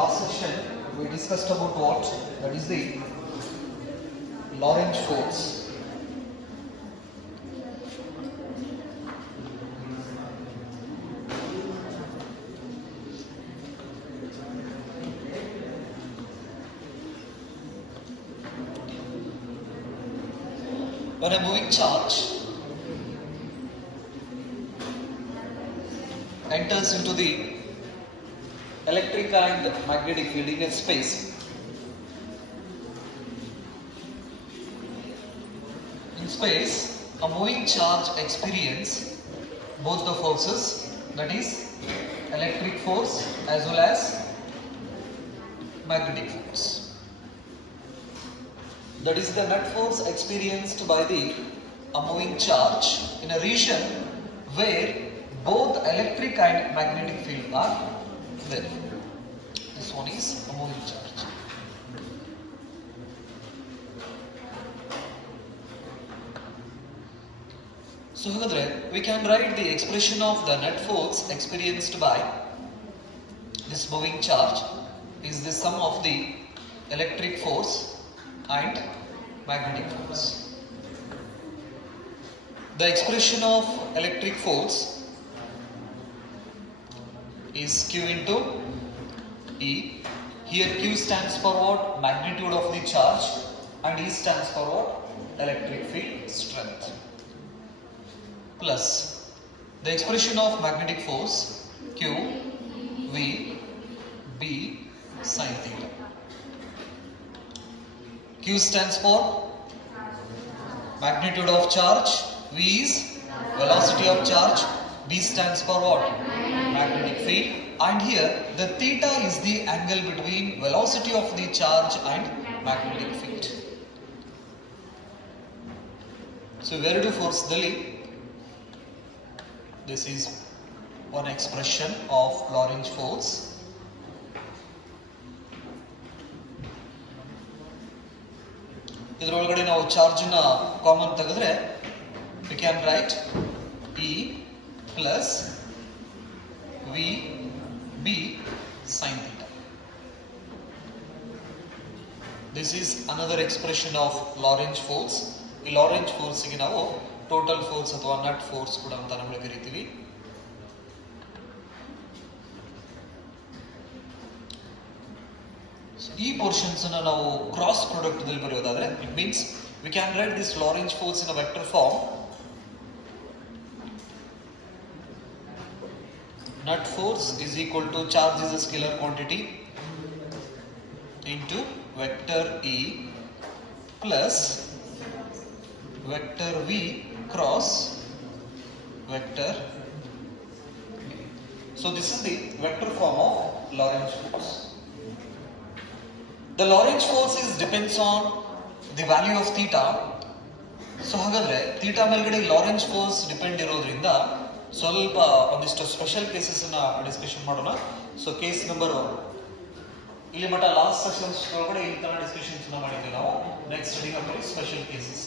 last session we discussed about what? That is the Lorentz force. When a moving charge enters into the electric and magnetic field in a space, a moving charge experiences both the forces, that is electric force as well as magnetic force. That is the net force experienced by the moving charge in a region where both electric and magnetic field are there. This one is a moving charge. So we can write the expression of the net force experienced by this moving charge is the sum of the electric force and magnetic force. The expression of electric force is Q into E. Here Q stands for what? Magnitude of the charge, and E stands for what? Electric field strength. Plus the expression of magnetic force Q V B sin theta. Q stands for magnitude of charge, V is velocity of charge, B stands for what? Magnetic field, and here the theta is the angle between velocity of the charge and magnetic field. So where do force deli? This is one expression of Lorentz force. ಇದರೊಳಗಡೆ ನಾವು ಚಾರ್ಜ್ ನ ಕಾಮನ್ ತೆಗೆದ್ರೆ we can write E plus V B sin theta. This is another expression of Lorentz force. ಈ Lorentz force ಗೆ ನಾವು total force ಅಥವಾ net force ಕೂಡ ಅಂತ ನಾವು ಕರೀತೀವಿ. ಈ ಪೋರ್ಷನ್ಸ್ ಅನ್ನು ನಾವು ಕ್ರಾಸ್ ಪ್ರಾಡಕ್ಟ್ ದಲ್ಲಿ ಬರೆಯೋದಾದ್ರೆ it means we can write this Lorentz force in a vector form. Net force is equal to charge is a scalar quantity into vector E plus vector V cross vector B. So this is the vector form of Lorentz force. The Lorentz force depends on the value of theta. So ಹಾಗಾದ್ರೆ theta ಮೇಲ್ಗಡೆ Lorentz force depend ಇರೋದ್ರಿಂದ ಸ್ವಲ್ಪ ಒಂದಿಷ್ಟು special cases ಅನ್ನ ಡಿಸ್ಕಷನ್ ಮಾಡೋಣ. So case number 1 ಇಲ್ಲಿ ಮಟ್ಟ last sessions ಒಳಗಡೆ ಈ ತರ ಡಿಸ್ಕಷನ್ಸ್ ಮಾಡಿದ್ವಿ ನಾವು. Next study about special cases.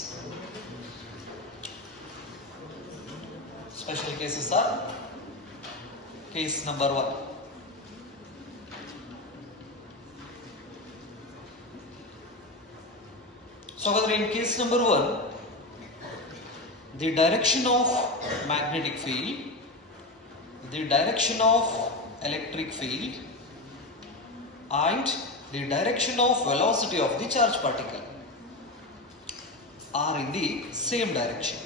Special cases are case number 1. So in case number 1, the direction of magnetic field, the direction of electric field, and the direction of velocity of the charge particle are in the same direction.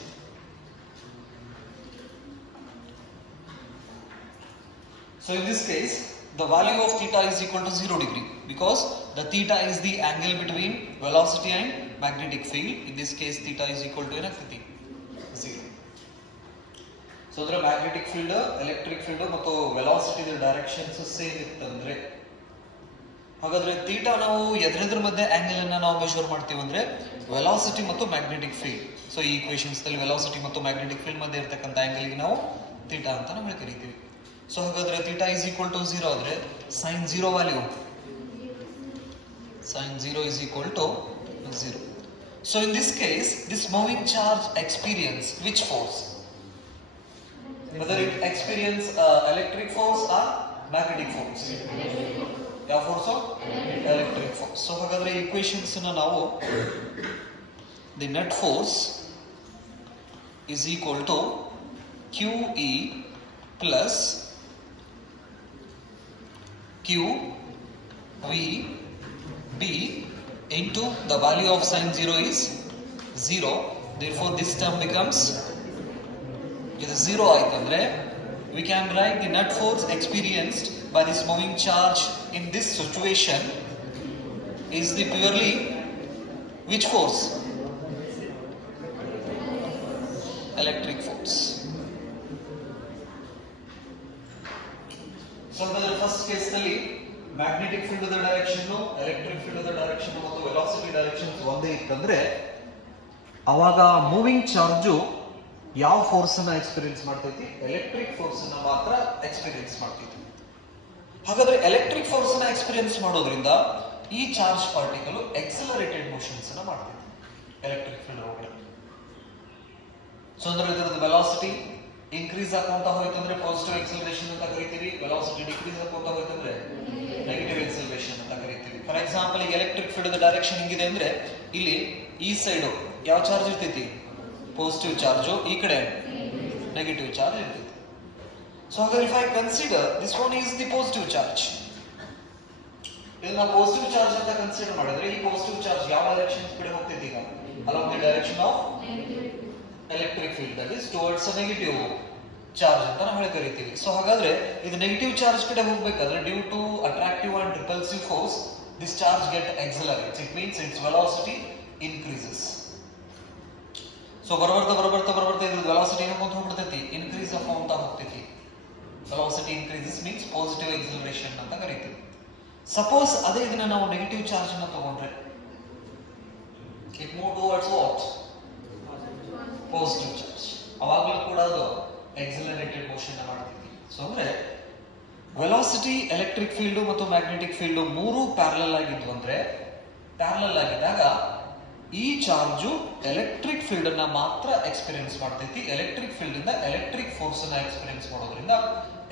So in this case, the value of theta is equal to 0 degree because the theta is the angle between velocity and magnetic field. In this case, theta is equal to 0. So the magnetic field, electric field, ಮತ್ತು velocity the directions same ಇತ್ತಂದ್ರೆ ಹಾಗಾದ್ರೆ theta ನಾವು ಎದರೆದ್ರ ಮಧ್ಯೆ angle ಅನ್ನ ನಾವು ಮೆಜರ್ ಮಾಡ್ತೀವಿ ಅಂದ್ರೆ velocity ಮತ್ತು magnetic field. So ಈ equations ದಲ್ಲಿ velocity ಮತ್ತು magnetic field ಮಧ್ಯೆ ಇರತಕ್ಕಂತ angle ಗೆ ನಾವು theta ಅಂತ ನಾವು ಕರೀತೀವಿ. So ಹಾಗಾದ್ರೆ theta is equal to 0 ಆದ್ರೆ sin 0 value is equal to 0. So in this case, this moving charge experience which force? Whether it experience electric force or magnetic force? ಯಾವ ಫೋರ್ಸು? Electric force. ಸೊ ಹಾಗಾದ್ರೆ ಈಕ್ವೇಶನ್ಸ್ ನಾವು the net force is equal to QE plus QVB into the value of sin 0 is 0. Therefore this term becomes ಇದು 0 ಆಯ್ತಂದ್ರೆ we can write the net force experienced by this moving charge in this situation is the purely which force? Electric force. So the first case ನಲ್ಲಿ magnetic field the direction, electric field the direction ಮತ್ತು velocity direction ಒಂದೇ ಇತ್ತಂದ್ರೆ ಅವಾಗ moving charge ಯಾವ force ಅನ್ನ experience ಮಾಡ್ತೈತಿ? Electric force ಅನ್ನ ಮಾತ್ರ ಎಕ್ಸ್ಪೀರಿಯನ್ಸ್ ಮಾಡ್ತೈತಿ. ಹಾಗಾದ್ರೆ ಎಲೆಕ್ಟ್ರಿಕ್ ಫೋರ್ಸ್ ಅನ್ನ ಎಕ್ಸ್ಪೀರಿಯನ್ಸ್ ಮಾಡೋದ್ರಿಂದ ಈ ಚಾರ್ಜ್ ಪಾರ್ಟಿಕಲ್ ಎಕ್ಸಲರೇಟೆಡ್ ಮೋಷನ್ಸ್ ಅನ್ನ ಮಾಡ್ತೈತಿ ಎಲೆಕ್ಟ್ರಿಕ್ ಫೀಲ್ಡ್ ಒಳಗಡೆ. ಸೊ ಅಂದ್ರೆ ಇದರದ ವೆಲಾಸಿಟಿ ಇನ್ಕ್ರೀಸ್ ಆಗ್ತಾ ಹೋಯ್ತಂದ್ರೆ ಪಾಸಿಟಿವ್ ಎಕ್ಸಲರೇಷನ್ ಅಂತ ಕರಿತೀವಿ, ವೆಲಾಸಿಟಿ ಡಿಕ್ರೀಸ್ ಆಗ್ತಾ ಹೋಯ್ತಂದ್ರೆ ನೆಗೆಟಿವ್ ಎಕ್ಸಲರೇಷನ್ ಅಂತ ಕರಿತೀವಿ. ಫಾರ್ ಎಕ್ಸಾಂಪಲ್ ಈಗ ಎಲೆಕ್ಟ್ರಿಕ್ ಫೀಲ್ಡ್ ಡೈರೆಕ್ಷನ್ ಹಿಂಗಿದೆ ಅಂದ್ರೆ ಇಲ್ಲಿ ಈ ಸೈಡ್ ಯಾವ ಚಾರ್ಜ್ ಇರ್ತೈತಿ? ಪಾಸಿಟಿವ್ ಚಾರ್ಜ್, ಈ ಕಡೆ ನೆಗೆಟಿವ್ ಚಾರ್ಜ್ ಇರ್ತೈತಿ. ಸೊ ಹಾಗಾದ್ರೆ if I consider this one is the positive charge, ಇದನ್ನ ಪಾಸಿಟಿವ್ ಚಾರ್ಜ್ ಅಂತ ಕನ್ಸಿಡರ್ ಮಾಡಿದ್ರೆ ಈ ಪಾಸಿಟಿವ್ ಚಾರ್ಜ್ ಯಾವ ಡೈರೆಕ್ಷನ್ ಕಡೆ ಹೋಗ್ತೈತಿ? ಈಗ along the direction of electric field, that is towards a negative charge ಅಂತ ನಾವು ಕರಿತೀವಿ. ಸೊ ಹಾಗಾದ್ರೆ ಇದು ನೆಗೆಟಿವ್ ಚಾರ್ಜ್ ಕಡೆ ಹೋಗ್ಬೇಕಾದ್ರೆ due to attractive and repulsive force this charge get accelerates. It means its velocity increases. So ಬರ್ಬರ್ತಾ ಇದ್ರ ವೆಲಾಸಿಟಿ ಏನಂತ ಹೋಗ್ಬಿಡ್ತೈತಿ? ಇನ್ಕ್ರೀಸ್ ಅಂತ ಹೋಗ್ತೈತಿ. Velocity increases means positive acceleration ಅಂತ ಕರಿತೀವಿ. ಸಪೋಸ್ ಅದೇ ಇದನ್ನ ನಾವು ನೆಗೆಟಿವ್ ಚಾರ್ಜ್ ಅನ್ನ ತಗೊಂಡ್ರೆ it move towards what? Positive charge. ಅವಾಗಲೂ ಕೂಡ ಅದು ಎಕ್ಸಲರೇಟೆಡ್ ಮೋಷನ್ ಮಾಡ್ತೀವಿ. ಸೊ ಅಂದ್ರೆ ವೆಲಾಸಿಟಿ, ಎಲೆಕ್ಟ್ರಿಕ್ ಫೀಲ್ಡ್ ಮತ್ತು ಮ್ಯಾಗ್ನೆಟಿಕ್ ಫೀಲ್ಡ್ ಮೂರು ಪ್ಯಾರಲಲ್ ಆಗಿದ್ವು ಅಂದ್ರೆ, ಪ್ಯಾರಲಲ್ ಆಗಿದ್ದಾಗ ಈ ಚಾರ್ಜು ಎಲೆಕ್ಟ್ರಿಕ್ ಫೀಲ್ಡ್ ಅನ್ನ ಮಾತ್ರ ಎಕ್ಸ್ಪೀರಿಯನ್ಸ್ ಮಾಡ್ತೈತಿ. ಎಲೆಕ್ಟ್ರಿಕ್ ಫೀಲ್ಡ್ ಇಂದ ಎಲೆಕ್ಟ್ರಿಕ್ ಫೋರ್ಸ್ ಅನ್ನ ಎಕ್ಸ್ಪೀರಿಯನ್ಸ್ ಮಾಡೋದ್ರಿಂದ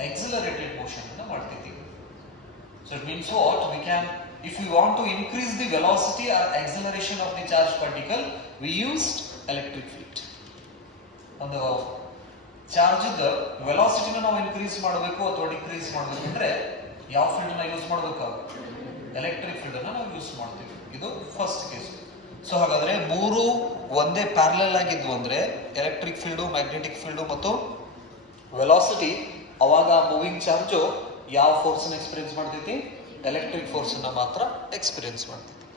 ಎಕ್ಸಲರೇಟೆಡ್ ಮೋಷನ್ ಅನ್ನ ಮಾಡ್ತೈತಿ. So it means what? We can, if we want to increase the velocity or acceleration of the charged particle, we used electric field. ಒಂದು charge velocity ನಾವು ಇನ್ಕ್ರೀಸ್ ಮಾಡಬೇಕು ಅಥವಾ ಡಿಕ್ರೀಸ್ ಮಾಡಬೇಕು ಅಂದ್ರೆ ಯಾವ ಫೀಲ್ಡ್ ಅನ್ನ ಯೂಸ್ ಮಾಡಬೇಕು? ಎಲೆಕ್ಟ್ರಿಕ್ ಫೀಲ್ಡ್ ಅನ್ನ ನಾವು ಯೂಸ್ ಮಾಡ್ತೀವಿ. ಇದು ಫಸ್ಟ್ ಕೇಸ್. ಸೊ ಹಾಗಾದ್ರೆ ಮೂರು ಒಂದೇ ಪ್ಯಾರಲಲ್ ಆಗಿದ್ವು ಅಂದ್ರೆ ಎಲೆಕ್ಟ್ರಿಕ್ ಫೀಲ್ಡ್, ಮ್ಯಾಗ್ನೆಟಿಕ್ ಫೀಲ್ಡ್ ಮತ್ತು ವೆಲಾಸಿಟಿ, ಅವಾಗ ಮೂವಿಂಗ್ ಚಾರ್ಜ್ ಯಾವ ಫೋರ್ಸ್ ಅನ್ನ ಎಕ್ಸ್ಪೀರಿಯನ್ಸ್ ಮಾಡ್ತೈತಿ? ಎಲೆಕ್ಟ್ರಿಕ್ ಫೋರ್ಸ್ ಅನ್ನ ಮಾತ್ರ ಎಕ್ಸ್ಪೀರಿಯನ್ಸ್ ಮಾಡ್ತೈತಿ.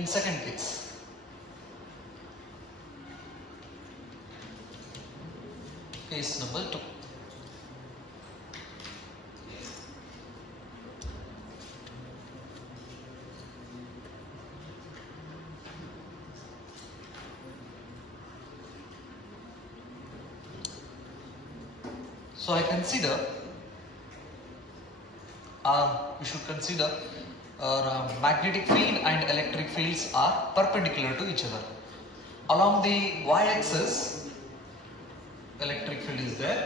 In second case, case number 2. So I consider, we should consider magnetic field and electric fields are perpendicular to each other. Along the y-axis electric field is there,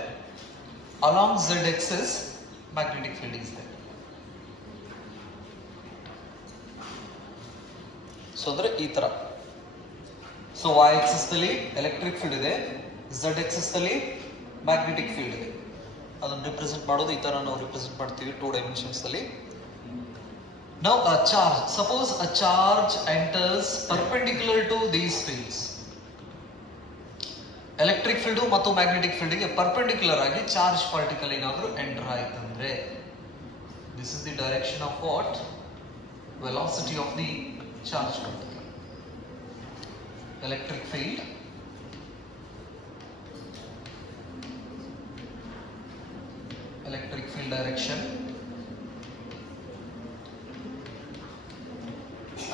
along z-axis magnetic field is there. So ಅಂದ್ರೆ ಈ ತರ. So y-axis ನಲ್ಲಿ electric field ಇದೆ, z-axis ನಲ್ಲಿ magnetic field ಇದೆ. ಅದನ್ನು ರಿಪ್ರೆಸೆಂಟ್ ಮಾಡೋದು ಈ ತರ ನಾವು ರಿಪ್ರೆಸೆಂಟ್ ಮಾಡ್ತೀವಿ 2 ಡೈಮೆನ್ಷನ್ಸ್ ಅಲ್ಲಿ. Now a charge, suppose a charge enters perpendicular to these fields. Electric field ಮತ್ತು ಮ್ಯಾಗ್ನೆಟಿಕ್ ಫೀಲ್ಡ್ ಗೆ ಪರ್ಪೆಂಡಿಕ್ಯುಲರ್ ಆಗಿ ಚಾರ್ಜ್ ಪಾರ್ಟಿಕಲ್ ಏನಾದರೂ ಎಂಟರ್ ಆಯ್ತಂದ್ರೆ this is the direction of what? Velocity of the charge particle. Electric field, electric field direction,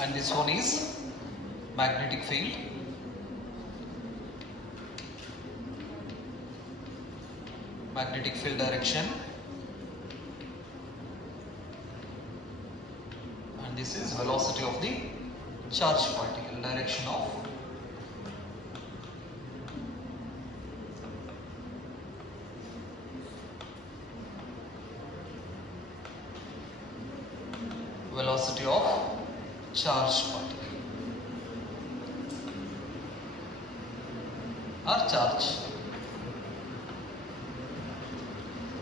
and this one is magnetic field. Magnetic field direction, and this is velocity of the charge particle, direction of charged particle or charge.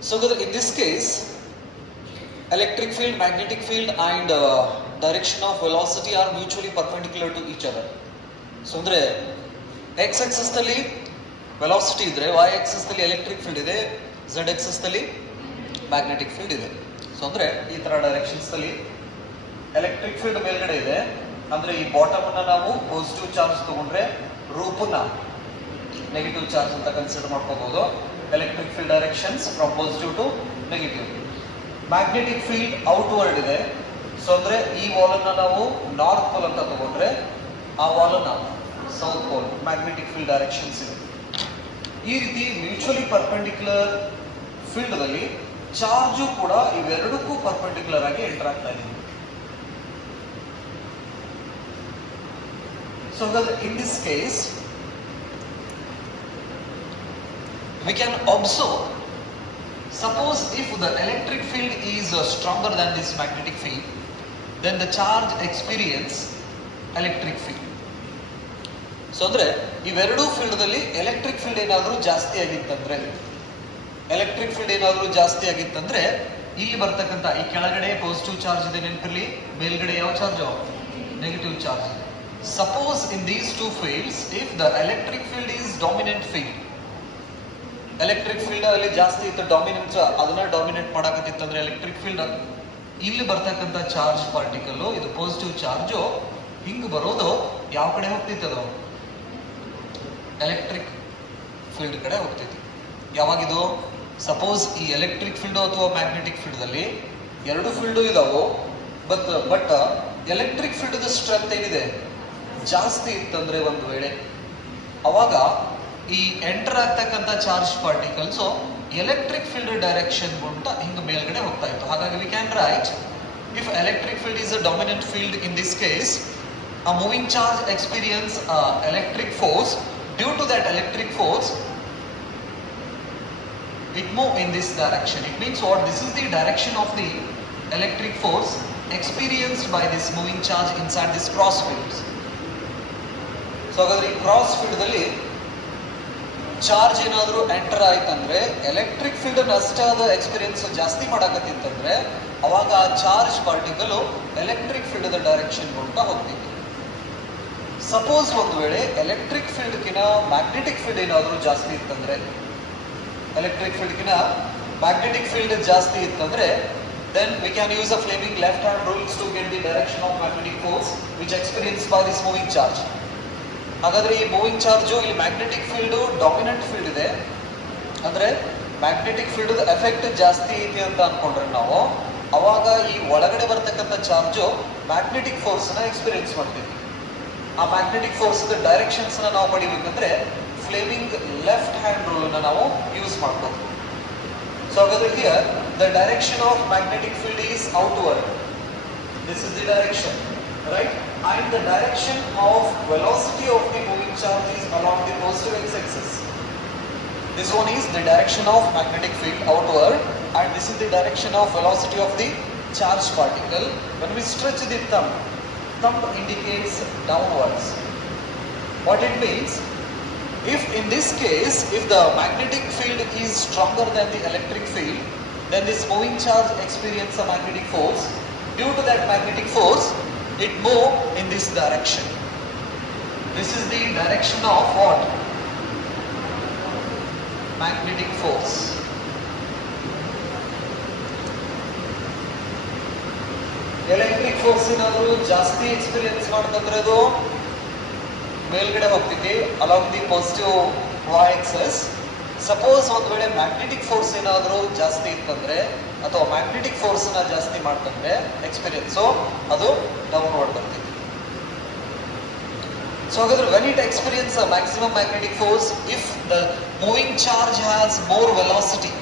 So in this case, electric field, magnetic field and direction of velocity are mutually perpendicular to each other. So andre x axis ಅಲ್ಲಿ velocity ಇದ್ರೆ y axis ಅಲ್ಲಿ electric field ಇದೆ, z axis ಅಲ್ಲಿ magnetic field ಇದೆ. So ಅಂದ್ರೆ ಈ ತರ ಡೈರೆಕ್ಷನ್ಸ್ ಅಲ್ಲಿ ಎಲೆಕ್ಟ್ರಿಕ್ ಫೀಲ್ಡ್ ಮೇಲ್ಗಡೆ ಇದೆ ಅಂದ್ರೆ ಈ ಬಾಟಮ್ ಅನ್ನ ನಾವು ಪಾಸಿಟಿವ್ ಚಾರ್ಜ್ ತಗೊಂಡ್ರೆ ರೂಪನ ನೆಗೆಟಿವ್ ಚಾರ್ಜ್ ಅಂತ ಕನ್ಸಿಡರ್ ಮಾಡ್ಕೋಬಹುದು. Electric field directions from positive to negative. Magnetic field outward ಇದೆ. ಸೊ ಅಂದ್ರೆ ಈ ವಾಲ್ ಅನ್ನ ನಾವು ನಾರ್ತ್ ಪೋಲ್ ಅಂತ ತಗೊಂಡ್ರೆ ಆ ವಾಲ್ ಅನ್ನ south pole. Magnetic field directions ಇದೆ. ಈ ರೀತಿ ಮ್ಯೂಚುವಲಿ ಪರ್ಪೆಂಡಿಕ್ಯುಲರ್ ಫೀಲ್ಡ್ ಅಲ್ಲಿ ಚಾರ್ಜು ಕೂಡ ಇವೆರಡಕ್ಕೂ ಪರ್ಪೆಂಡಿಕ್ಯುಲರ್ ಆಗಿ ಎಂಟರ್ ಆಗ್ತಾ ಇದೆ. So in this case, we can observe, suppose if the electric field is stronger than this magnetic field, then the charge experience electric field. So ಅಂದ್ರೆ ಇವೆರಡೂ ಫೀಲ್ಡ್ ಅಲ್ಲಿ ಎಲೆಕ್ಟ್ರಿಕ್ ಫೀಲ್ಡ್ ಏನಾದರೂ ಜಾಸ್ತಿ ಆಗಿತ್ತಂದ್ರೆ ಇಲ್ಲಿ ಬರ್ತಕ್ಕಂಥ ಈ ಕೆಳಗಡೆ ಪಾಸಿಟಿವ್ ಚಾರ್ಜ್ ಇದೆ ನೆನಪಿರ್ಲಿ, ಮೇಲ್ಗಡೆ ಯಾವ ಚಾರ್ಜ್? ನೆಗೆಟಿವ್ ಚಾರ್ಜ್ ಇದೆ. Suppose in these two fields, if the electric field is dominant field, electric field ಅಲ್ಲಿ ಜಾಸ್ತಿ ಇತ್ತು, ಡಾಮಿನೆನ್ಸ್ ಅದನ್ನ ಡಾಮಿನೇಟ್ ಮಾಡಕತ್ತಿತ್ತಂದ್ರೆ ಎಲೆಕ್ಟ್ರಿಕ್ ಫೀಲ್ಡ್, ಇಲ್ಲಿ ಬರ್ತಕ್ಕಂಥ ಚಾರ್ಜ್ ಪಾರ್ಟಿಕಲ್ ಇದು ಪಾಸಿಟಿವ್ ಚಾರ್ಜ್ ಹಿಂಗ್ ಬರೋದು ಯಾವ ಕಡೆ ಹೋಗ್ತಿತ್ತು? ಎಲೆಕ್ಟ್ರಿಕ್ ಫೀಲ್ಡ್ ಕಡೆ ಹೋಗ್ತೈತಿ. ಯಾವಾಗಿದು? ಸಪೋಸ್ ಈ ಎಲೆಕ್ಟ್ರಿಕ್ ಫೀಲ್ಡ್ ಅಥವಾ ಮ್ಯಾಗ್ನೆಟಿಕ್ ಫೀಲ್ಡ್ ಅಲ್ಲಿ ಎರಡು ಫೀಲ್ಡ್ ಇದಾವು, ಬಟ್ ಎಲೆಕ್ಟ್ರಿಕ್ ಫೀಲ್ಡ್ ಸ್ಟ್ರೆಂತ್ ಏನಿದೆ ಜಾಸ್ತಿ ಇತ್ತಂದ್ರೆ ಒಂದು ವೇಳೆ ಅವಾಗ ಈ ಎಂಟರ್ ಆಗ್ತಕ್ಕಂಥ charge particles electric field direction ಅಂತ ಹಿಂಗ ಮೇಲ್ಗಡೆ ಹೋಗ್ತಾ ಇತ್ತು. ಹಾಗಾಗಿ we can write, if electric field is a dominant field, in this case a moving charge experience electric force. Due to that electric force, it move in this direction. It means what? This is the direction of the electric force experienced by this moving charge inside this cross fields. So ಹಾಗಾದ್ರೆ ಈ cross field ಅಲ್ಲಿ ಚಾರ್ಜ್ ಏನಾದ್ರು ಎಂಟರ್ ಆಯ್ತಂದ್ರೆ electric field ಅಷ್ಟಾದ ಎಕ್ಸ್ಪೀರಿಯನ್ಸ್ ಜಾಸ್ತಿ ಮಾಡಕತ್ತಿತ್ತಂದ್ರೆ ಅವಾಗ ಆ charge particle electric field direction ಮೂಲಕ ಹೋಗ್ತಿತ್ತು. ಸಪೋಸ್ ಒಂದು ವೇಳೆ ಎಲೆಕ್ಟ್ರಿಕ್ ಫೀಲ್ಡ್ ಕಿನ ಮ್ಯಾಗ್ನೆಟಿಕ್ ಫೀಲ್ಡ್ ಏನಾದ್ರು ಜಾಸ್ತಿ ಇತ್ತಂದ್ರೆ, ಎಲೆಕ್ಟ್ರಿಕ್ ಫೀಲ್ಡ್ ಕಿನ ಮ್ಯಾಗ್ನೆಟಿಕ್ ಫೀಲ್ಡ್ ಜಾಸ್ತಿ ಇತ್ತಂದ್ರೆ, then we can use the Fleming left hand rules to get the direction of magnetic force which experienced by this moving charge. ಹಾಗಾದ್ರೆ ಈ ಮೂವಿಂಗ್ ಚಾರ್ಜ್ ಇಲ್ಲಿ ಮ್ಯಾಗ್ನೆಟಿಕ್ ಫೀಲ್ಡ್ ಡಾಮಿನೆಂಟ್ ಫೀಲ್ಡ್ ಇದೆ ಅಂದ್ರೆ magnetic field effect ಜಾಸ್ತಿ ಇದೆ ಅಂತ ಅನ್ಕೊಂಡ್ರೆ ನಾವು ಅವಾಗ ಈ ಒಳಗಡೆ ಬರ್ತಕ್ಕಂಥ ಚಾರ್ಜ್ ಮ್ಯಾಗ್ನೆಟಿಕ್ ಫೋರ್ಸ್ ನ ಎಕ್ಸ್ಪೀರಿಯನ್ಸ್ ಮಾಡ್ತೀವಿ. ಆ ಮ್ಯಾಗ್ನೆಟಿಕ್ ಫೋರ್ಸ್ ಡೈರೆಕ್ಷನ್ಸ್ ನಾವು ಪಡಿಬೇಕಂದ್ರೆ ಫ್ಲೇಮಿಂಗ್ ಲೆಫ್ಟ್ ಹ್ಯಾಂಡ್ ರೂಲ್ ನ ನಾವು ಯೂಸ್ ಮಾಡ್ಬೋದು. ಸೊ ಹಾಗಾದ್ರೆ here the direction of magnetic field is outward. This is the direction, right? And the direction of velocity of the moving charge is along the positive x-axis. This one is the direction of magnetic field outward, and this is the direction of velocity of the charged particle. When we stretch the thumb indicates downwards. What it means? If in this case, if the magnetic field is stronger than the electric field, then this moving charge experiences a magnetic force. Due to that magnetic force, it move in this direction. This is the direction of what? Magnetic force. Electric force ಏನಾದರೂ ಜಾಸ್ತಿ ಎಕ್ಸ್ಪೀರಿಯನ್ಸ್ ಮಾಡ್ತಂದ್ರೆ ಅದು ಮೇಲ್ಗಡೆ ಹೋಗ್ತೈತಿ along the positive y axis. Suppose ಒಂದ್ ವೇಳೆ magnetic force ಏನಾದರೂ ಜಾಸ್ತಿ ಇತ್ತಂದ್ರೆ ಅಥವಾ ಮ್ಯಾಗ್ನೆಟಿಕ್ ಫೋರ್ಸ್ ನ ಜಾಸ್ತಿ ಮಾಡ್ತಂದ್ರೆ ಎಕ್ಸ್ಪೀರಿಯನ್ಸ್ ಅದು ಡೌನ್ವರ್ಡ್ ಬರ್ತೈತಿ. ಸೊ ಹಾಗಾದ್ರೆ when it experiences a maximum magnetic force, if the moving charge has more velocity,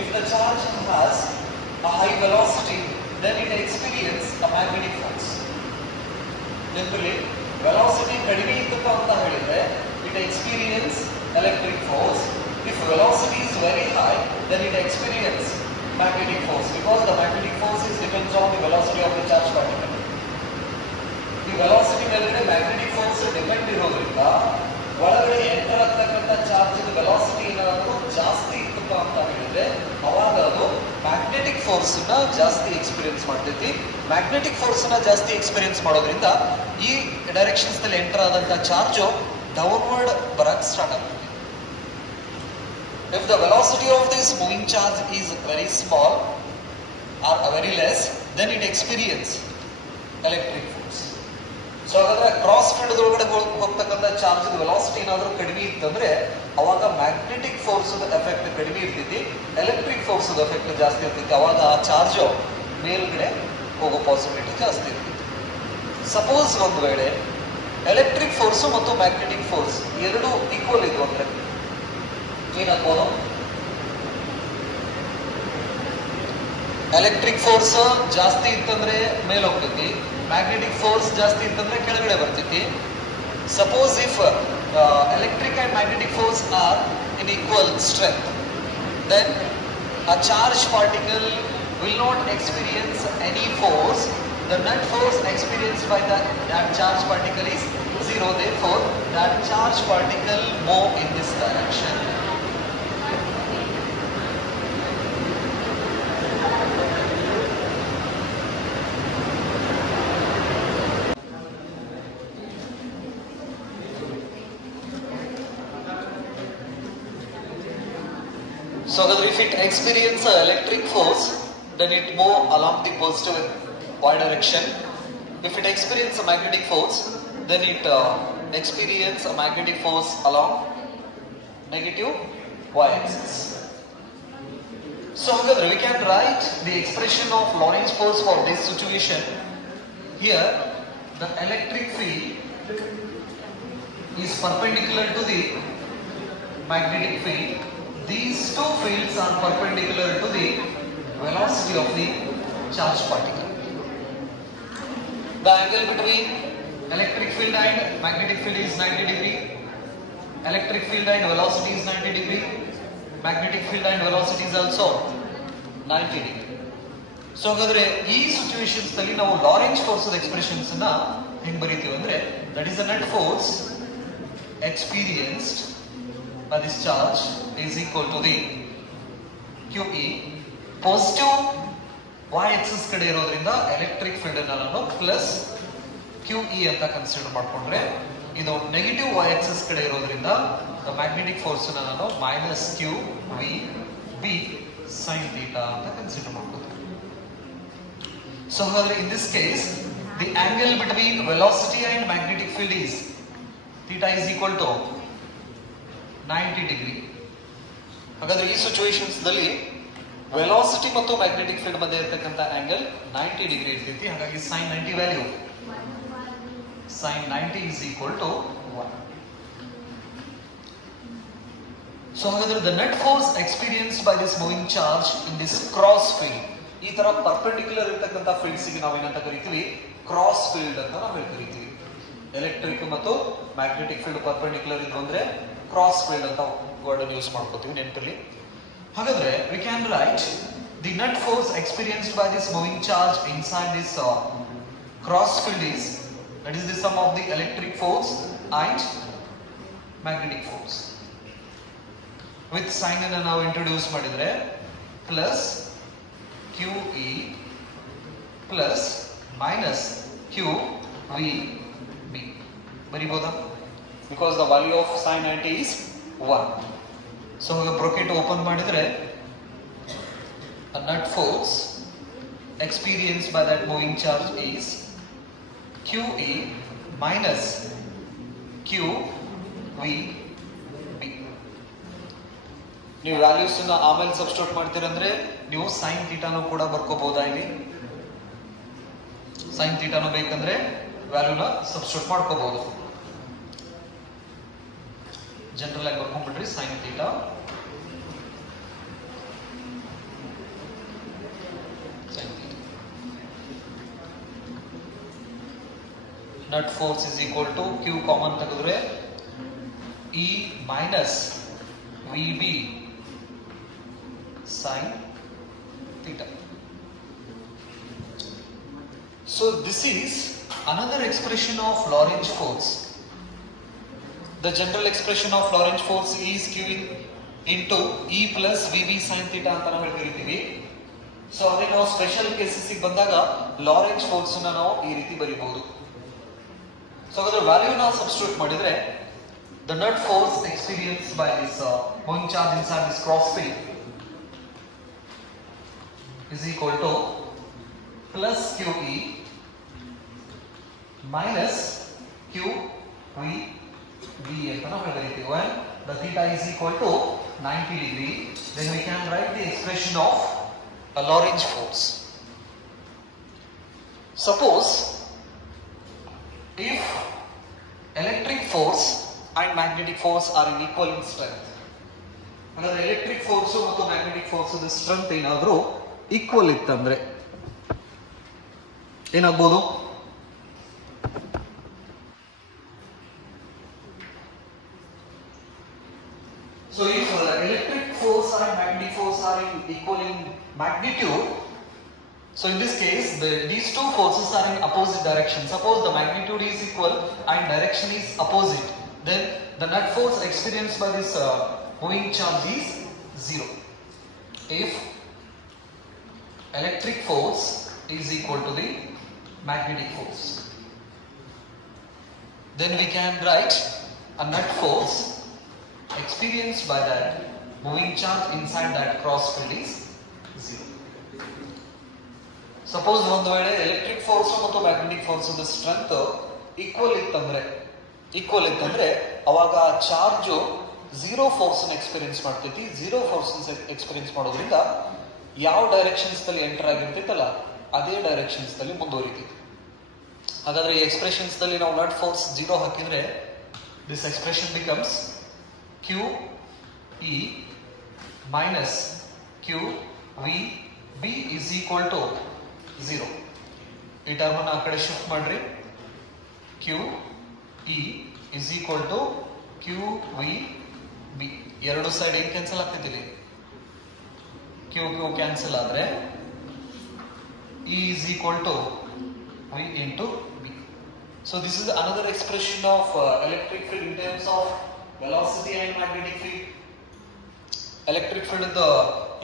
if the charge has a high velocity, then it experiences a magnetic force. velocity ಕಡಿಮೆ ಇತ್ತು ಅಂತ ಹೇಳಿದ್ರೆ it experiences electric force. If velocity is very high, then it experiences magnetic force, because the magnetic force is depends on the velocity of the charge particle. The velocity ಮೇಲೆ magnetic force depend ಇರೋದ್ರಿಂದ ಒಳಗಡೆ ಎಂಟರ್ ಆಗ್ತಕ್ಕಂಥ charge velocity ಏನಾದರೂ ಜಾಸ್ತಿ ಇತ್ತು ಅಂತ ಹೇಳಿದ್ರೆ ಅವಾಗ ಅದು ಮ್ಯಾಗ್ನೆಟಿಕ್ ಫೋರ್ಸ್ ನ ಜಾಸ್ತಿ ಎಕ್ಸ್ಪೀರಿಯನ್ಸ್ ಮಾಡ್ತೈತಿ. ಮ್ಯಾಗ್ನೆಟಿಕ್ ಫೋರ್ಸ್ ನ ಜಾಸ್ತಿ ಎಕ್ಸ್ಪೀರಿಯನ್ಸ್ ಮಾಡೋದ್ರಿಂದ ಈ ಡೈರೆಕ್ಷನ್ಸ್ ನಲ್ಲಿ ಎಂಟರ್ ಆದಂತ ಚಾರ್ಜ್ ಡೌನ್ವರ್ಡ್ ಬರಕ್ ಸ್ಟಾರ್ಟ್ ಆಗ್ತದೆ. If the velocity of this moving charge is very small or very less, then it experience electric force. So ಹಾಗಾದ್ರೆ ಕ್ರಾಸ್ ಫೀಲ್ಡ್ ಒಳಗಡೆ ಹೋಗ್ತಕ್ಕಂಥ ಚಾರ್ಜ್ ವೆಲಾಸಿಟಿ ಏನಾದರೂ ಕಡಿಮೆ ಇತ್ತಂದ್ರೆ ಅವಾಗ ಮ್ಯಾಗ್ನೆಟಿಕ್ ಫೋರ್ಸ್ ಎಫೆಕ್ಟ್ ಕಡಿಮೆ ಇರ್ತೈತಿ, ಎಲೆಕ್ಟ್ರಿಕ್ ಫೋರ್ಸ್ ಎಫೆಕ್ಟ್ ಜಾಸ್ತಿ ಇರ್ತೈತಿ. ಅವಾಗ ಆ ಚಾರ್ಜ್ ಮೇಲ್ಗಡೆ ಹೋಗೋ ಪಾಸಿಬಿಲಿಟಿ ಜಾಸ್ತಿ ಇರ್ತೈತಿ. ಸಪೋಸ್ ಒಂದು ವೇಳೆ ಎಲೆಕ್ಟ್ರಿಕ್ ಫೋರ್ಸ್ ಮತ್ತು ಮ್ಯಾಗ್ನೆಟಿಕ್ ಫೋರ್ಸ್ ಎರಡು ಈಕ್ವಲ್ ಇದ್ವು ಅಂದ್ರೆ ಏನಾಗ್ಬೋದು? ಎಲೆಕ್ಟ್ರಿಕ್ ಫೋರ್ಸ್ ಜಾಸ್ತಿ ಇತ್ತಂದ್ರೆ ಮೇಲೆ ಹೋಗ್ತೈತಿ, ಮ್ಯಾಗ್ನೆಟಿಕ್ ಫೋರ್ಸ್ ಜಾಸ್ತಿ ಇತ್ತಂದ್ರೆ ಕೆಳಗಡೆ ಬರ್ತೈತಿ. Suppose if electric and magnetic force are in equal strength, then a charge particle will not experience any force. The net force experienced by that charge particle is zero. Therefore, that charge particle move in this direction. So if it experiences an electric force, then it move along the positive y direction. If it experiences a magnetic force, then it experiences a magnetic force along negative y axis. So we can write the expression of Lorentz force for this situation. Here, the electric field is perpendicular to the magnetic field. These two fields are perpendicular to the velocity of the charged particle. The angle between electric field and magnetic field is 90 degree. Electric field and velocity is 90 degree. Magnetic field and velocity is also 90 degree. So ಹಾಗಾದ್ರೆ ಈ ಸಿಚುವೇಶನ್ಸ್ ನಲ್ಲಿ ನಾವು ಲಾರೆಂಜ್ force expressions ಅನ್ನ ಹೆಂಗ್ ಬರೀತೀವಿ ಅಂದ್ರೆ, that is the net force experienced by this charge is equal to the QE. Positive y axis ಕಡೆ ಇರೋದ್ರಿಂದ ಎಲೆಕ್ಟ್ರಿಕ್ ಫೀಲ್ಡ್ ಅನ್ನ ನಾನು ಪ್ಲಸ್ QE ಅಂತ ಕನ್ಸಿಡರ್ ಮಾಡ್ಕೊಂಡ್ರೆ, ಇದು ನೆಗೆಟಿವ್ y axis ಕಡೆ ಇರೋದ್ರಿಂದ ಮ್ಯಾಗ್ನೆಟಿಕ್ ಫೋರ್ಸ್ ಅನ್ನ ನಾನು ಮೈನಸ್ QVB sin theta ಅಂತ ಕನ್ಸಿಡರ್ ಮಾಡ್ಕೋತೀನಿ. ಸೊ ಹಾಗಾದ್ರೆ in this case the angle between velocity and magnetic field is theta is equal to 90 ಡಿಗ್ರಿ. ಹಾಗಾದ್ರೆ ಈ ಸಿಚುವೇಶನ್ಸ್ ದಲ್ಲಿ ವೆಲಾಸಿಟಿ ಮತ್ತು ಮ್ಯಾಗ್ನೆಟಿಕ್ ಫೀಲ್ಡ್ ಮಧ್ಯೆ ಇರತಕ್ಕಂತ ಆಂಗಲ್ 90 ಡಿಗ್ರಿ ಇರ್ತೈತಿ. ಹಾಗಾಗಿ sin 90 value sin 90 is equal to 1. ಸೊ ಹಾಗಾದ್ರೆ the net force experienced by this moving charge in this cross field, ಈ ತರ ಪರ್ಪೆಂಡಿಕ್ಯುಲರ್ ಇರತಕ್ಕಂತ ಫೀಲ್ಡ್ಸ್ ಗೆ ನಾವು ಏನಂತ ಕರಿತೀವಿ? ಕ್ರಾಸ್ ಫೀಲ್ಡ್ ಅಂತ ನಾವು ಕರಿತೀವಿ. ಎಲೆಕ್ಟ್ರಿಕ್ ಮತ್ತು ಮ್ಯಾಗ್ನೆಟಿಕ್ ಫೀಲ್ಡ್ ಪರ್ಪೆಂಡಿಕ್ಯುಲರ್ ಇದ್ದು ಅಂದ್ರೆ ಕ್ರಾಸ್ ಫೀಲ್ಡ್ ಅಂತ ವರ್ಡ್ ಅನ್ನು ಯೂಸ್ ಮಾಡ್ಕೋತೀವಿ ನೆನಪಲ್ಲಿ. ಹಾಗಾದ್ರೆ we can write the net force experienced by this moving charge inside this cross field is, that is the sum of the electric force and magnetic force. With sign ಅನ್ನು ನಾವು ಇಂಟ್ರೊಡ್ಯೂಸ್ ಮಾಡಿದ್ರೆ plus QE plus minus QVB ಬರೀಬಹುದಾ? Because the value of sin 90 is 1. So bracket open ಮಾಡಿದ್ರೆ the net force experienced by that moving charge is QE minus QVB. ನೀವು ವ್ಯಾಲ್ಯೂಸ್ ಅನ್ನ ಆಮೇಲೆ ಸಬ್ಸ್ಟಿಟ್ಯೂಟ್ ಮಾಡ್ತೀರಂದ್ರೆ ನೀವು sin ಥೀಟಾನು ಕೂಡ ಬರ್ಕೋಬಹುದಾ? ಇಲ್ಲಿ sin ಥೀಟಾನು ಬೇಕಂದ್ರೆ ವ್ಯಾಲ್ಯೂನ ಸಬ್ಸ್ಟಿಟ್ಯೂಟ್ ಮಾಡ್ಕೋಬಹುದು. ಜನರಲ್ ಆಗಿ ಬರ್ಕೊಂಡ್ಬಿಟ್ರಿ sin theta net force is equal to Q common ತೆಗೆದ್ರೆ E minus VB sin theta. So this is another expression of Lorentz force. The general expression of Lorentz force is Q into E plus VB sin theta ಅಂತ ನಾವು ಹೇಳ್ತಿರ್ತೀವಿ. ಸೊ ಅದೇ ನಾವು special cases ಬಂದಾಗ ಲಾರೆಂಜ್ ಫೋರ್ಸ್ ನಾವು ಈ ರೀತಿ ಬರೀಬಹುದು. ಸೊ ಅದರ ವ್ಯಾಲ್ಯೂ ನಾವು ಸಬ್ಸ್ಟಿಟ್ಯೂಟ್ ಮಾಡಿದ್ರೆ the net force experienced by this moving charge inside this cross field is equal to plus QE minus QVB ಅಂತ ನಾವು ಹೇಳ್ತಿರ್ತೀವಿ. When the theta is equal to 90 degree, then we can write the expression of a Lorentz force. Suppose if electric force and magnetic force are in equal in strength. ಹಾಗಾದ್ರೆ electric force ಮತ್ತು magnetic force strength ಏನಾದರೂ ಈಕ್ವಲ್ ಇತ್ತಂದ್ರೆ ಏನಾಗ್ಬೋದು? So if electric force and magnetic force are equal in magnitude, so in this case these two forces are in opposite direction. Suppose the magnitude is equal and direction is opposite, then the net force experienced by this moving charge is 0. If electric force is equal to the magnetic force, then we can write a net force experienced by that moving charge inside that cross field is 0. Suppose ಒಂದು ವೇಳೆ electric force ಮತ್ತು magnetic force strength equal ಇತ್ತಂದ್ರೆ ಅವಾಗ ಚಾರ್ಜ್ 0 force experience ಮಾಡ್ತೈತಿ. 0 force experience ಮಾಡೋದ್ರಿಂದ ಯಾವ ಡೈರೆಕ್ಷನ್ಸ್ ದಲ್ಲಿ ಎಂಟರ್ ಆಗಿರ್ತೈತಲ್ಲ ಅದೇ ಡೈರೆಕ್ಷನ್ಸ್ ದಲ್ಲಿ ಮುಂದುವರಿತೈತಿ. ಹಾಗಾದ್ರೆ ಈ ಎಕ್ಸ್ಪ್ರೆಷನ್ಸ್ ದಲ್ಲಿ ನಾವು ನೆಟ್ ಫೋರ್ಸ್ 0 ಹಾಕಿದ್ರೆ this expression becomes QE minus QVB is equal to 0. ಈ ಟರ್ಮ್ ಅನ್ನು ಆ ಕಡೆ ಶಿಫ್ಟ್ ಮಾಡ್ರಿ. QE is equal to QVB. ಎರಡು ಸೈಡ್ ಏನ್ ಕ್ಯಾನ್ಸಲ್ ಆಗ್ತಿದ್ದಿಲ್ಲ, Q ಕ್ಯಾನ್ಸಲ್ ಆದ್ರೆ E is equal to V into B. So this is another expression of electric field in terms of velocity and magnetic field. Electric field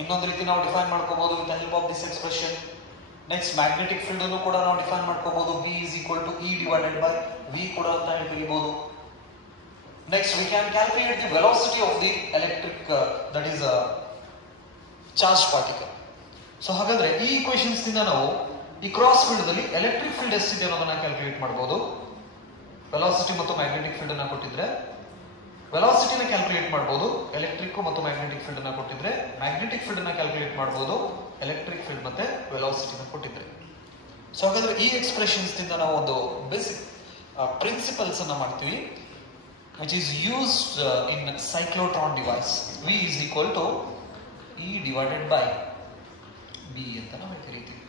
ಇನ್ನೊಂದು ರೀತಿ ನಾವು ಡಿಫೈನ್ ಮಾಡ್ಕೋಬಹುದು with the help of this expression. Next magnetic field ಅನ್ನು ಕೂಡ ನಾವು ಡಿಫೈನ್ ಮಾಡ್ಕೋಬಹುದು. B is equal to E divided by V ಕೂಡ ಅಂತ ಹೇಳ್ತಿರಬಹುದು. Next we can calculate the velocity of the electric that is a charged particle. So ಹಾಗಾದ್ರೆ ಈ ಈಕ್ವೇಷನ್ಸ್ ಇಂದ ನಾವು ಈ ಕ್ರಾಸ್ ಫೀಲ್ಡ್ ಅಲ್ಲಿ ಎಲೆಕ್ಟ್ರಿಕ್ ಫೀಲ್ಡ್ ಎಷ್ಟಿದೆ ಅನ್ನೋದನ್ನ ಕ್ಯಾಲ್ಕುಲೇಟ್ ಮಾಡಬಹುದು. ವೆಲಾಸಿಟಿ ಮತ್ತು ಮ್ಯಾಗ್ನೆಟಿಕ್ ಫೀಲ್ಡ್ ಅನ್ನ ಕೊಟ್ಟಿದ್ರೆ ವೆಲಾಸಿಟಿನ ಕ್ಯಾಲ್ಕುಲೇಟ್ ಮಾಡಬಹುದು. ಎಲೆಕ್ಟ್ರಿಕ್ ಮತ್ತು ಮ್ಯಾಗ್ನೆಟಿಕ್ ಫೀಲ್ಡ್ ಅನ್ನ ಕೊಟ್ಟಿದ್ರೆ ಮ್ಯಾಗ್ನೆಟಿಕ್ ಫೀಲ್ಡ್ ಅನ್ನ ಕ್ಯಾಲ್ಕುಲೇಟ್ ಮಾಡಬಹುದು. ಎಲೆಕ್ಟ್ರಿಕ್ ಫೀಲ್ಡ್ ಮತ್ತೆ ವೆಲಾಸಿಟಿನ ಕೊಟ್ಟಿದ್ರೆ. ಸೊ ಹಾಗಾದ್ರೆ ಈ ಎಕ್ಸ್ಪ್ರೆಷನ್ಸ್ ಇಂದ ನಾವು ಒಂದು ಬೇಸಿಕ್ ಪ್ರಿನ್ಸಿಪಲ್ಸ್ ಅನ್ನ ಮಾಡ್ತೀವಿ, which is used in cyclotron device. V is equal to E divided by B ಅಂತ ನಾವು ಕರೀತೀವಿ.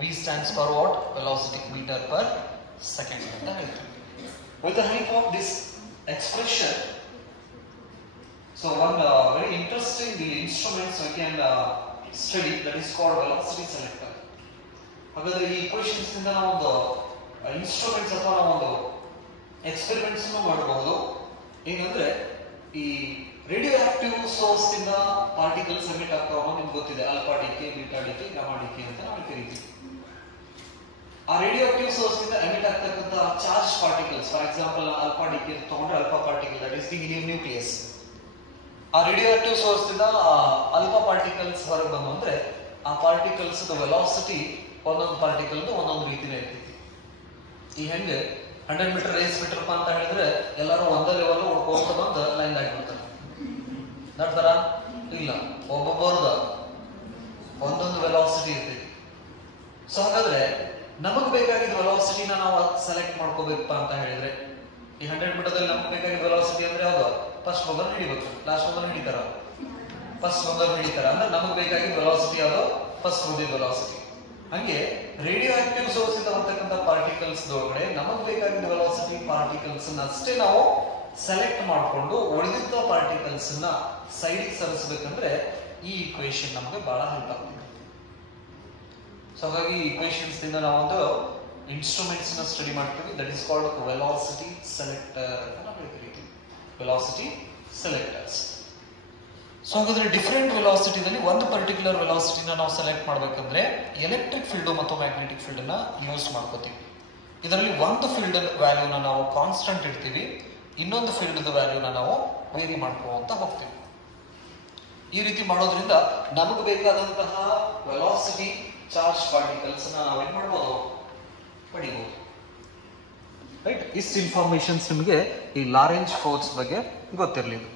V stands for what? Velocity, meter per second ಅಂತ ಹೇಳ್ತೀವಿ. With the help of this expression, so one very interesting instruments we can study, that is called velocity selector. ಹಾಗಾದ್ರೆ ಈ equations ಇಂದ ನಾವು ಒಂದು ಇನ್ಸ್ಟ್ರೂಮೆಂಟ್ಸ್ ಅಥವಾ ನಾವು ಒಂದು ಎಕ್ಸ್ಪೆರಿಮೆಂಟ್ಸ್ ಮಾಡಬಹುದು. ಏನಂದ್ರೆ ಈ ರೇಡಿಯೋ ಆಕ್ಟಿವ್ ಸೋರ್ಸ್ ಇಂದ ಪಾರ್ಟಿಕಲ್ಸ್ ಎಮಿಟ್ ಆಗ್ತಾವ ನಿಮ್ಗೆ ಗೊತ್ತಿದೆ, alpha decay, beta decay, gamma decay ಅಂತ ನಾವು ಕರೀತೀವಿ. ಆ ರೇಡಿಯೋ ಆಕ್ಟಿವ್ ಸೋರ್ಸ್ ಇಂದ ಎಮಿಟ್ ಆಗ್ತಕ್ಕಂಥ charge particles, for example alpha decay ತಗೊಂಡ್ರೆ alpha particle that is the helium nucleus. ಆ ರೇಡಿಯೋ ಆಕ್ಟಿವ್ ಸೋರ್ಸ್ ಇಂದ ಆಲ್ಫಾ ಪಾರ್ಟಿಕಲ್ಸ್ ಹೊರಗೆ ಬಂದು ಅಂದ್ರೆ ಆ ಪಾರ್ಟಿಕಲ್ಸ್ ವೆಲಾಸಿಟಿ ಒಂದೊಂದು ಪಾರ್ಟಿಕಲ್ ಒಂದೊಂದು ರೀತಿನೇ ಇರ್ತೈತಿ. ಈ ಹೆಂಗೆ 100 ಮೀಟರ್ ರೇಸ್ ಬಿಟ್ರಪ್ಪ ಅಂತ ಹೇಳಿದ್ರೆ ಎಲ್ಲರೂ ಒಂದೇ ಲೆವೆಲ್ ಹೊಡ್ಕೊಂತ ಬಂದು ಲೈನ್ ಆಗಿಬಿಡ್ತಾರೆ. ನಡ್ತಾರ ಇಲ್ಲ, ಒಬ್ಬೊಬ್ಬರದ ಒಂದೊಂದು ವೆಲಾಸಿಟಿ ಇರ್ತೈತಿ. ಸೊ ಹಾಗಾದ್ರೆ ನಮಗ್ ಬೇಕಾಗಿದ್ದ ವೆಲಾಸಿಟಿನ ನಾವು ಸೆಲೆಕ್ಟ್ ಮಾಡ್ಕೋಬೇಕಪ್ಪ ಅಂತ ಹೇಳಿದ್ರೆ ಈ 100 ಮೀಟರ್ದಲ್ಲಿ ನಮಗ್ ಬೇಕಾಗಿದ್ದ ವೆಲಾಸಿಟಿ ಅಂದ್ರೆ ಯಾವ್ದು? ಫಸ್ಟ್ ಮೊದಲು ಹಿಡಿಬೇಕು, ಲಾಸ್ಟ್ ಮೊದಲು ಹಿಡಿತಾರ, ಫಸ್ಟ್ ಮೊದಲು ಹಿಡಿತಾರ ಅಂದ್ರೆ ನಮಗ್ ಬೇಕಾಗಿದ್ದ ವೆಲಾಸಿಟಿ ಯಾವ್ದು? ಫಸ್ಟ್ ಮೊದಲ ವೆಲಾಸಿಟಿ. ಹಂಗೆ ರೇಡಿಯೋ ಆಕ್ಟಿವ್ ಸೋರ್ಸ್ ಇಂದ ಬರ್ತಕ್ಕಂಥ ಪಾರ್ಟಿಕಲ್ಸ್ ಒಳಗಡೆ ನಮಗ್ ಬೇಕಾಗಿದ್ದ ವೆಲಾಸಿಟಿ ಪಾರ್ಟಿಕಲ್ಸ್ ಅಷ್ಟೇ ನಾವು ಸೆಲೆಕ್ಟ್ ಮಾಡಿಕೊಂಡು ಉಳಿದಿದ್ದ ಪಾರ್ಟಿಕಲ್ಸ್ ಸೈಡಿಗೆ ಸರಿಸಬೇಕಂದ್ರೆ ಈ ಈಕ್ವೇಶನ್ ನಮಗೆ ಬಹಳ ಹೆಲ್ಪ್ ಆಗ್ತದೆ. ಸೊ ಹಾಗಾಗಿ ಈ ಈಕ್ವೇಶನ್ಸ್ ಇಂದ ನಾವೊಂದು ಇನ್ಸ್ಟ್ರೂಮೆಂಟ್ಸ್ ನ ಸ್ಟಡಿ ಮಾಡ್ತೀವಿ. That is called velocity selector ಅಂತ ನಾವು ಕರೀತೀವಿ. Velocity selectors. ಸೊ ಹಾಗಾದ್ರೆ ಡಿಫರೆಂಟ್ ವೆಲಾಸಿಟಿದಲ್ಲಿ ಒಂದು ಪರ್ಟಿಕ್ಯುಲರ್ ವೆಲಾಸಿಟಿನ ನಾವು ಸೆಲೆಕ್ಟ್ ಮಾಡ್ಬೇಕಂದ್ರೆ ಎಲೆಕ್ಟ್ರಿಕ್ ಫೀಲ್ಡ್ ಮತ್ತು ಮ್ಯಾಗ್ನೆಟಿಕ್ ಫೀಲ್ಡ್ ಅನ್ನ ಯೂಸ್ ಮಾಡ್ಕೋತೀವಿ. ಇದರಲ್ಲಿ ಒಂದು ಫೀಲ್ಡ್ ವ್ಯಾಲ್ಯೂನ ನಾವು ಕಾನ್ಸ್ಟಂಟ್ ಇಡ್ತೀವಿ, ಇನ್ನೊಂದು ಫೀಲ್ಡ್ ವ್ಯಾಲ್ಯೂನ ನಾವು ವೇರಿ ಮಾಡ್ಕೋತ ಹೋಗ್ತೀವಿ. ಈ ರೀತಿ ಮಾಡೋದ್ರಿಂದ ನಮಗೆ ಬೇಕಾದಂತಹ ವೆಲಾಸಿಟಿ ಚಾರ್ಜ್ ಪಾರ್ಟಿಕಲ್ಸ್ ನಾವೇನ್ ಮಾಡ್ಬೋದು, ಪಡಿಬಹುದು. ರೈಟ್, ಇಷ್ಟು ಇನ್ಫಾರ್ಮೇಶನ್ಸ್ ನಿಮಗೆ ಈ ಲಾರೆಂಜ್ ಫೋರ್ಸ್ ಬಗ್ಗೆ ಗೊತ್ತಿರಲಿಲ್ಲ.